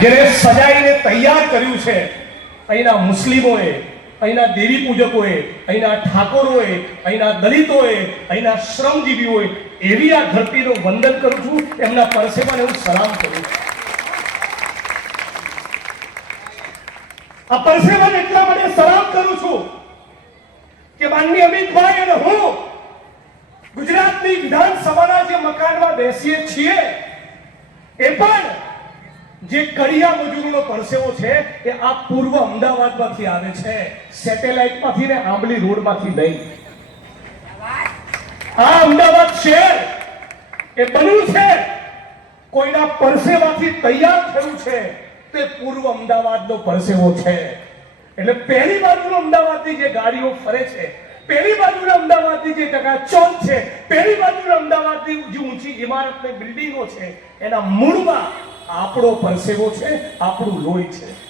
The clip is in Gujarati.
જેને સજાઈને તૈયાર કર્યું છે, અહીંના મુસ્લિમોએ, અહીંના દેવી પૂજકોએ, અહીંના ઠાકોરોએ, અહીંના દલિતોએ, અહીંના શ્રમજીવીઓએ એવી આ ધરતીનું વંદન કરું છું, એમના પરસેવાને હું સલામ કરું છું. આ પરસેવાને એટલા માટે સલામ કરું છું કે માનની અમિતભાઈ અને હું ગુજરાતની વિધાનસભાના જે મકાનમાં બેસીએ છીએ, એ પણ જે કડિયા મજૂરોનો પરસેવો છે, એ આ પૂર્વ અમદાવાદમાંથી આવે છે. સેટેલાઇટમાંથી ને આંબલી રોડમાંથી નહીં. આ અમદાવાદ શહેર એ બન્યું છે. કોઈના પરસેવાથી તૈયાર થયું છે, તે પૂર્વ અમદાવાદનો પરસેવો છે. એટલે પહેલી બાજુનો અમદાવાદની જે ગાડીઓ ફરે છે, પહેલી બાજુના અમદાવાદની જે ટકા ચોક છે, પહેલી બાજુના અમદાવાદની જે ઊંચી ઇમારત ને બિલ્ડિંગો છે, એના મૂળમાં આપણો પરસેવો છે આપણું લોહી છે.